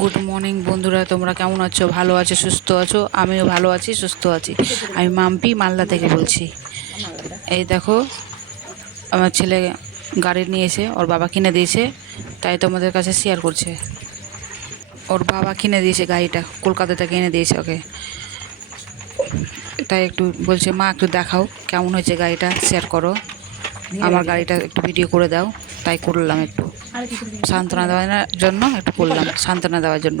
Good morning বন্ধুরা, তোমরা কেমন আছো? ভালো আছো, সুস্থ আছো? আমিও ভালো আছি, সুস্থ আছি। আমি মাম্পি মালদা থেকে বলছি। এই দেখো, আমার ছেলে গাড়ি নিয়েছে, ওর বাবা কিনে দিয়েছে, তাই তোমাদের কাছে শেয়ার করছে। ওর বাবা কিনে দিয়েছে গাড়িটা, কলকাতা থেকে এনে দিয়েছে ওকে। তাই একটু বলছে, মা একটু দেখাও কেমন হয়েছে গাড়িটা, শেয়ার করো, আমার গাড়িটা একটু ভিডিও করে দাও। তাই করলাম, একটু সান্ত্বনা দেওয়ার জন্য একটু করলাম, সান্ত্বনা দেওয়ার জন্য।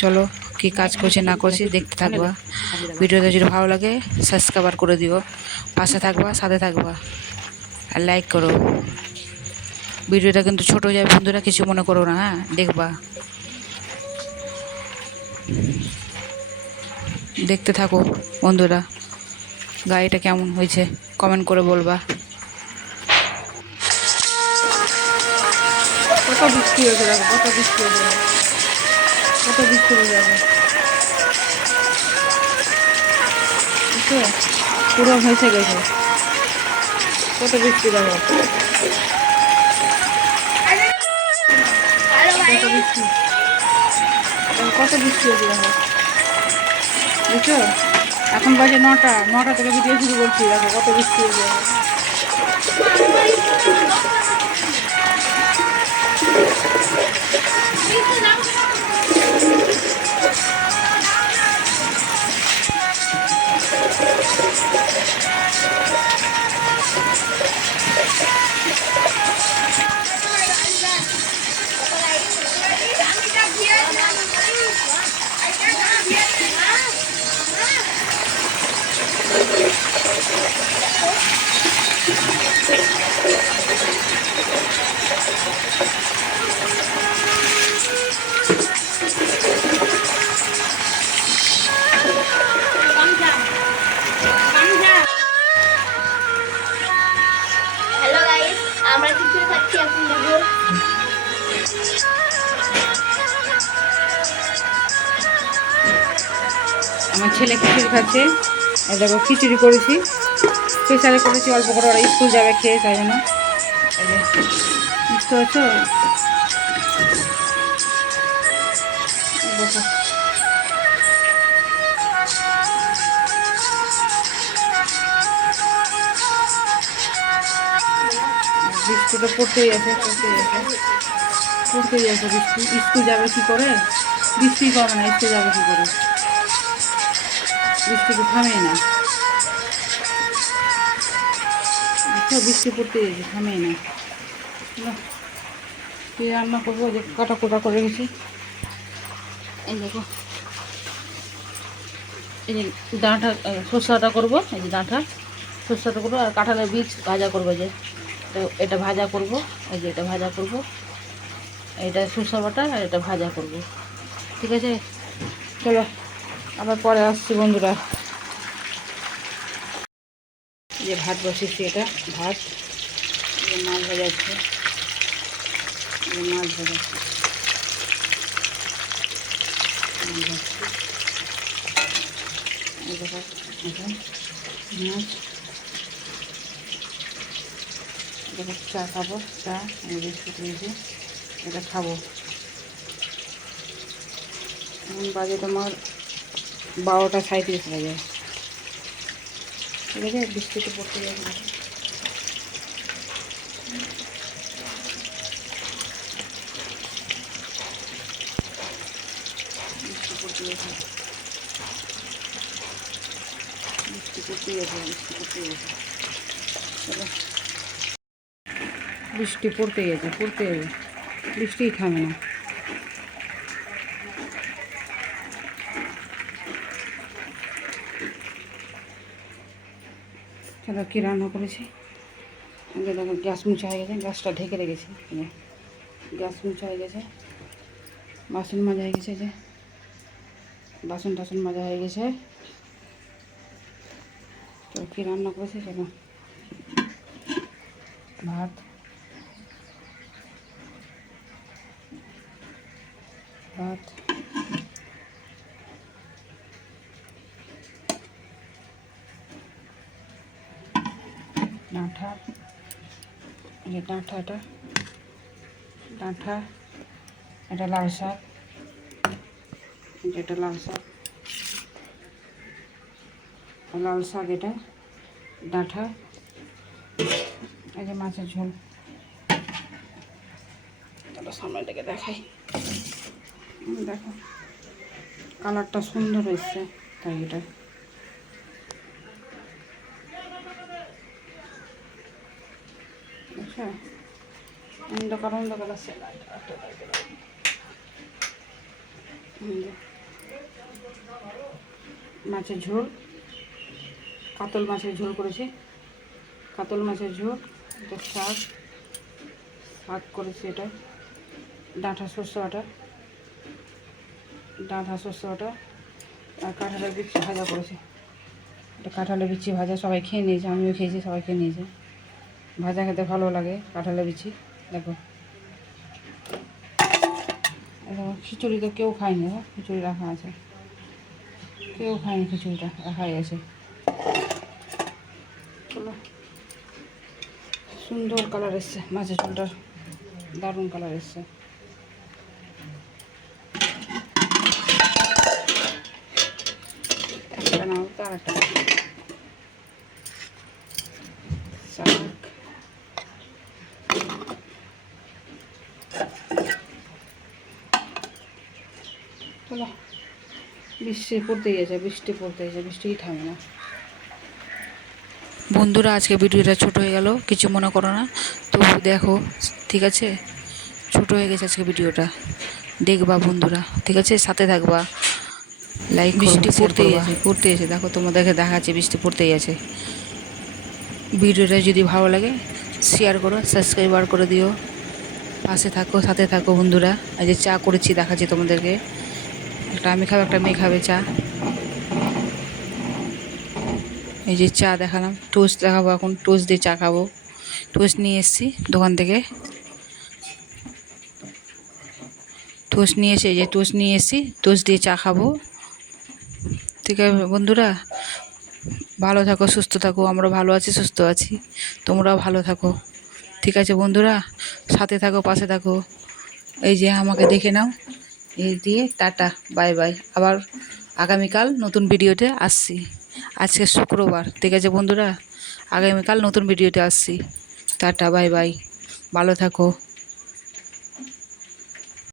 চলো, কি কাজ করছি না করছি দেখতে থাকবা। ভিডিওটা যদি ভালো লাগে সাবস্ক্রাইব করে দিও, পাশে থাকবা, সাথে থাকবা, আর লাইক করো। ভিডিওটা কিন্তু ছোট হয়ে যাবে বন্ধুরা, কিছু মনে করো না, হ্যাঁ দেখবা। দেখতে থাকো বন্ধুরা, গাড়িটা কেমন হয়েছে কমেন্ট করে বলবা। কত বৃষ্টি হয়েছে, দেখো কত বৃষ্টি হয়েছে, কত বৃষ্টি হয়ে যাবে, বুঝছো? পুরো ভেসে গেছে, কত বৃষ্টি দেখো, কত বৃষ্টি, কত বৃষ্টি হয়েছে দেখো, বুঝছো? এখন বাজে 9টা থেকে ভিডিও শুরু করছি, দেখো কত বৃষ্টি হয়েছে। হ্যালো গাইস, আমরা খিচুড়ি খাচ্ছি এখন দেখো। আমার ছেলে খিচুড়ি খাচ্ছে, এই দেখো খিচুড়ি করেছি, স্পেশালে করেছি অল্প করে, ওরা স্কুল যাবে খেয়ে, তাই জন্য। এই যে বুঝতে পারছো, এই দেখো বৃষ্টিটা পড়তেই আছে, বৃষ্টি। স্কুল যাবে কি করে, বৃষ্টি করে না, স্কুল যাবে কি করে, বৃষ্টি তো থামেই না, বুঝছো? বৃষ্টি পড়তেই আছে, থামেই না। না, কি রান্না করবো, যে কাটা কোটা করে রেখেছি, এই দেখো, এই যে ডাঁটা সরষাটা করবো, এই যে ডাঁটা সরষাটা করবো, আর কাঁঠালের বীজ ভাজা করবো, যে এটা ভাজা করব, এই যে এটা ভাজা করব, এটা সরষা বাটা, আর এটা ভাজা করব। ঠিক আছে, চলো আবার পরে আসছি বন্ধুরা। এই যে ভাত বসেছি, এটা ভাত, মাছ ভাজা আছে, মাছ ভাজা, মাছ, দেখো চা খাবো, চা বিস্কুট নিয়েছি, এটা খাবো। এখন বাজে তোমার 12:37 বাজে। ঠিক আছে, বৃষ্টিতে পড়তে যাবে, বৃষ্টি পড়তে গেছে, বৃষ্টি পড়তে গেছে, বৃষ্টি পড়তে গেছে, চলো। বৃষ্টি পড়তে গেছে, বৃষ্টিই থামে না। চলো, কী রান্না করেছি, দেখো গ্যাস মুছা হয়ে গেছে, গ্যাসটা ঢেকে রেখেছি, গ্যাস মুছা হয়ে গেছে, বাসন মাজা হয়ে গেছে, যে বাসন টাসন মাজা হয়ে গেছে। তো কী রান্না করেছি, চলো, ভাত, ভাত, ডাঁটা, এই যে ডাঁটাটা, ডাঁটা, এটা লাল শাক, এটা লাল শাক, লাল শাক, এটা ডাঁটা, এই যে মাছের ঝোল। তাহলে সামনে থেকে দেখাই, দেখো কালারটা সুন্দর এসছে, তাই এটা বুঝছো, অন্ধকার অন্ধকার আছে। মাছের ঝোল, কাতল মাছের ঝোল করেছি, কাতল মাছের ঝোল, এটা শাক, শাক করেছি, এটা ডাঁটা সর্ষে বাটা, ডাঁটা সর্ষে বাটা, আর কাঁঠালের বিচি ভাজা করেছি। এটা কাঁঠালের বিচি ভাজা, সবাই খেয়ে নিয়েছে, আমিও খেয়েছি, সবাই খেয়ে নিয়েছে। ভাজা খেতে ভালো লাগে কাঁঠালের বিচি। দেখো খিচুড়ি তো কেউ খায়নি, খিচুড়ি রাখা আছে, কেউ খায়নি, খিচুড়িটা রাখাই আছে। চলো, সুন্দর কালার এসছে মাছের ঝোলটার, দারুণ কালার এসছে। একটা নাও তো, আর একটা শাক, চলো, বৃষ্টি পড়তেই আছে, বৃষ্টি পড়তেই আছে, বৃষ্টিই থামে না। বন্ধুরা আজকে ভিডিওটা ছোট হয়ে গেল, কিছু মনে করো না, তবু দেখো, ঠিক আছে? ছোট হয়ে গেছে আজকে ভিডিওটা, দেখবা বন্ধুরা, ঠিক আছে? সাথে থাকবা, লাইক, বৃষ্টি পড়তেই আছে, দেখো তোমাদেরকে দেখাচ্ছে, বৃষ্টি পড়তেই আছে। ভিডিওটা যদি ভালো লাগে শেয়ার করো, সাবস্ক্রাইবার করে দিও, পাশে থাকো, সাথে থাকো বন্ধুরা। এই যে চা করেছি দেখাচ্ছি তোমাদেরকে, একটা আমি খাবো, একটা মেয়ে খাবে চা। এই যে চা দেখালাম, টোস্ট দেখাবো এখন, টোস্ট দিয়ে চা খাবো। টোস্ট নিয়ে এসেছি দোকান থেকে, টোস্ট নিয়ে এসে, এই যে টোস্ট নিয়ে এসেছি, টোস্ট দিয়ে চা খাবো। ঠিক আছে বন্ধুরা, ভালো থাকো, সুস্থ থাকো, আমরা ভালো আছি, সুস্থ আছি, তোমরাও ভালো থাকো, ঠিক আছে বন্ধুরা? সাথে থাকো, পাশে থাকো। এই যে আমাকে দেখে নাও, এই দিয়ে টাটা, বাই বাই। আবার আগামীকাল নতুন ভিডিওতে আসছি। আজকে শুক্রবার, ঠিক আছে বন্ধুরা? আগামীকাল নতুন ভিডিওতে আসছি। টাটা, বাই বাই, ভালো থাকো।